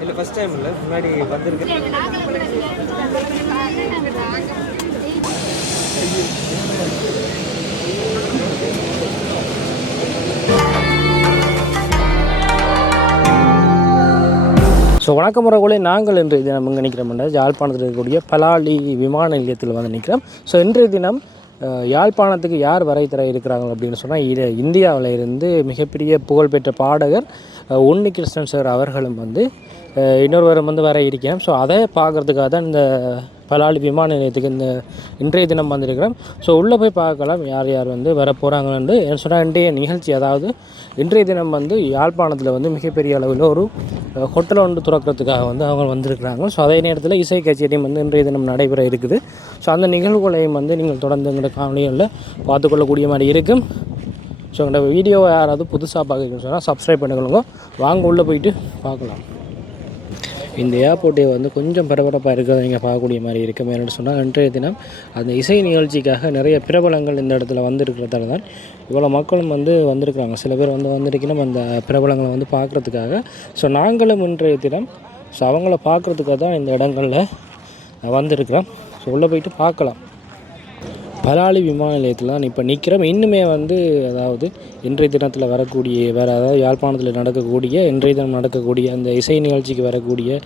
இல்லை first time இல்லை முன்னாடி வந்திருக்கு. ஸோ வணக்கம் முறைகளே, நாங்கள் இன்றைய தினம் இங்கே நிற்கிறோம்னா யாழ்ப்பாணத்தில் இருக்கக்கூடிய பலாலி விமான நிலையத்தில் வந்து நிற்கிறோம். ஸோ இன்றைய தினம் யாழ்ப்பாணத்துக்கு யார் வரை தர இருக்கிறாங்க அப்படின்னு சொன்னால், இந்தியாவில் இருந்து மிகப்பெரிய புகழ்பெற்ற பாடகர் உன்னிகிருஷ்ணன் சார் அவர்களும் வந்து இன்னொருவரும் வந்து வர இருக்கிறோம். ஸோ அதை பார்க்குறதுக்காக தான் இந்த பலாலி விமான நிலையத்துக்கு இன்றைய தினம் வந்திருக்கிறோம். ஸோ உள்ளே போய் பார்க்கலாம் யார் யார் வந்து வர போகிறாங்கன்னு. என்ன சொன்னால், இன்றைய நிகழ்ச்சி, அதாவது இன்றைய தினம் வந்து யாழ்ப்பாணத்தில் வந்து மிகப்பெரிய அளவில் ஒரு ஹோட்டலை ஒன்று துறக்கிறதுக்காக வந்து அவங்க வந்திருக்கிறாங்க. ஸோ அதே நேரத்தில் இசை கச்சேரியும் வந்து இன்றைய தினம் நடைபெற இருக்குது. ஸோ அந்த நிகழ்வுகளையும் வந்து நீங்கள் தொடர்ந்து எங்களோட காணொலிகளில் பார்த்துக்கொள்ளக்கூடிய மாதிரி இருக்கும். ஸோ எங்களோட வீடியோவை யாராவது புதுசாக பார்க்குறீங்கன்னு சொன்னால் சப்ஸ்கிரைப் பண்ணிக்கொள்ளுங்க. வாங்க உள்ளே போயிட்டு பார்க்கலாம். இந்த ஏர்போர்ட்டை வந்து கொஞ்சம் பரபரப்பாக இருக்கிறத நீங்கள் பார்க்கக்கூடிய மாதிரி இருக்கும். என்னென்னு சொன்னால், இன்றைய தினம் அந்த இசை நிகழ்ச்சிக்காக நிறைய பிரபலங்கள் இந்த இடத்துல வந்திருக்கிறதால தான் இவ்வளோ மக்களும் வந்து வந்திருக்கிறாங்க. சில பேர் வந்து வந்திருக்கணும் அந்த பிரபலங்களை வந்து பார்க்குறதுக்காக. ஸோ நாங்களும் இன்றைய தினம் அவங்கள பார்க்குறதுக்காக தான் இந்த இடங்களில் வந்திருக்கிறோம். ஸோ உள்ளே போயிட்டு பார்க்கலாம். பலாலி விமான நிலையத்தில் தான் இப்போ நிற்கிறோம். இன்னுமே வந்து அதாவது இன்றைய தினத்தில் வரக்கூடிய அதாவது யாழ்ப்பாணத்தில் நடக்கக்கூடிய இன்றைய தினம் நடக்கக்கூடிய அந்த இசை நிகழ்ச்சிக்கு வரக்கூடிய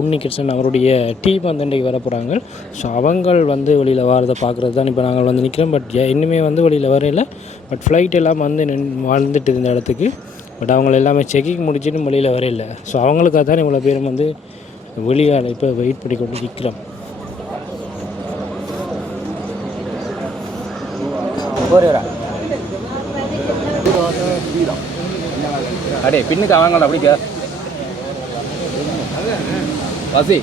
உன்னிகிருஷ்ணன் அவருடைய டீம் வந்து இன்றைக்கு வர போகிறாங்க. ஸோ அவங்க வந்து வெளியில் வரதை பார்க்குறது தான் இப்போ நாங்கள் வந்து நிற்கிறோம். பட் இன்னுமே வந்து வெளியில் வரையில. பட் ஃப்ளைட் எல்லாம் வந்து வாழ்ந்துட்டு இந்த இடத்துக்கு. பட் அவங்கள எல்லாமே செக்கிங் முடிச்சுட்டு வெளியில் வரையில. ஸோ அவங்களுக்காக தான் இவ்வளோ பேரும் வந்து வெளியால் இப்போ வெயிட் பண்ணி கொண்டு நிற்கிறோம். அடே பின்னுக்கு அவங்கள அப்படிக்க வசி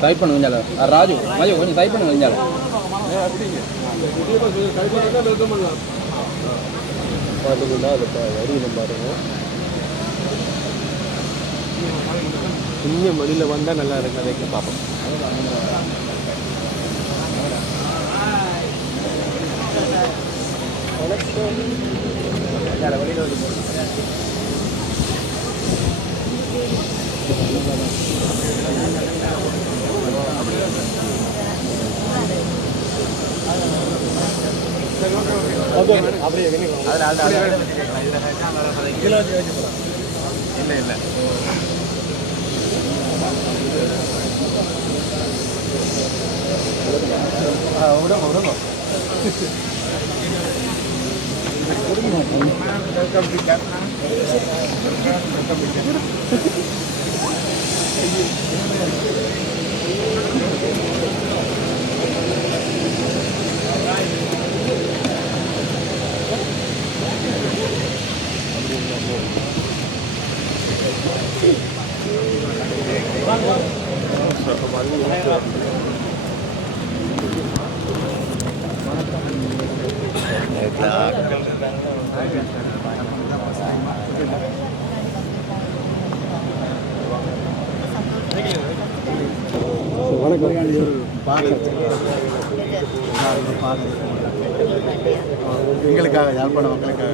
டைப் பண்ணு கொஞ்சம். ராஜு மஜு கொஞ்சம் டைப் பண்ணு கொஞ்சம். இன்னும் வெளியில் வந்தால் நல்லா இருக்கு. அதை பார்ப்போம். அப்படியே இல்லை இல்லை விடுங்க. எங்களுக்காக யாழ்ப்பாண மக்களுக்காக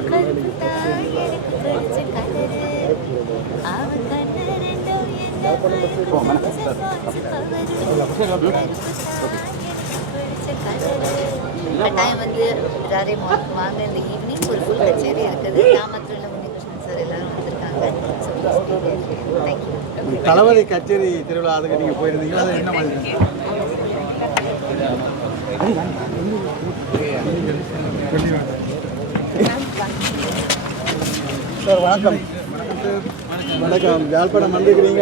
கட்டாயம் வந்து எல்லாரையும் வாங்க. இந்த ஈவினிங் ஒரு ஃபுல் கச்சேரி இருக்குது. கிராமத்தில் உன்னிகிருஷ்ணன் சார் எல்லாரும் வந்திருக்காங்க. தேங்க்யூ. தளபதி கச்சேரி திருவிழா அதுக்கு நீங்கள் போயிருந்தீங்களா? அது என்ன மாதிரி? சார் வணக்கம். வணக்கம். யாழ்ப்பாணம் வந்துக்கிறீங்க.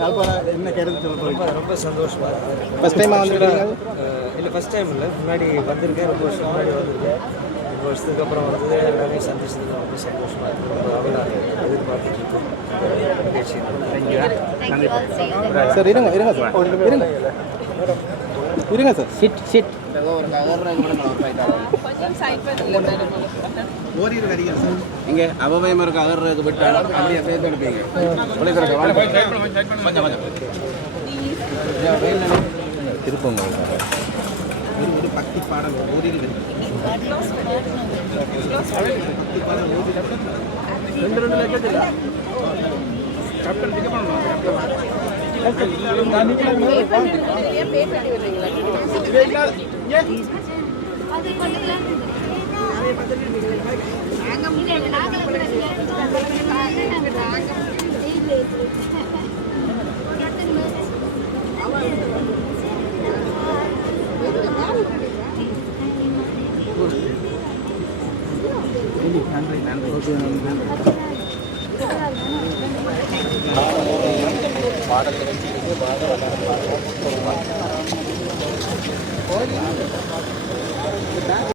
யாழ்ப்பாணம் என்ன கருத்து சொல்ல போகிறீங்க? ரொம்ப சந்தோஷமாக இருக்குது. ஃபஸ்ட் டைமாக வந்துருக்கீங்க? இல்லை ஃபஸ்ட் டைம் இல்லை, முன்னாடி வந்திருக்கேன். ரொம்ப வருஷம் முன்னாடி வந்திருக்கேன். 2 வருஷத்துக்கு அப்புறம் வந்து எல்லாரையும் சந்திச்சது ரொம்ப சந்தோஷமாக இருக்குது. ரொம்ப அவலாக எதிர்பார்த்துட்டு இருக்கோம். சார் இருங்க சார் இருங்க சார். சிட் இங்கே அவபயம் இருக்க அகர்றதுக்கு விட்டாலும் அப்படியே சேர்த்து எடுப்பீங்க. திருப்பங்க பக்தி பாடல் ஓரில் பக்தி பாடல் பாடல்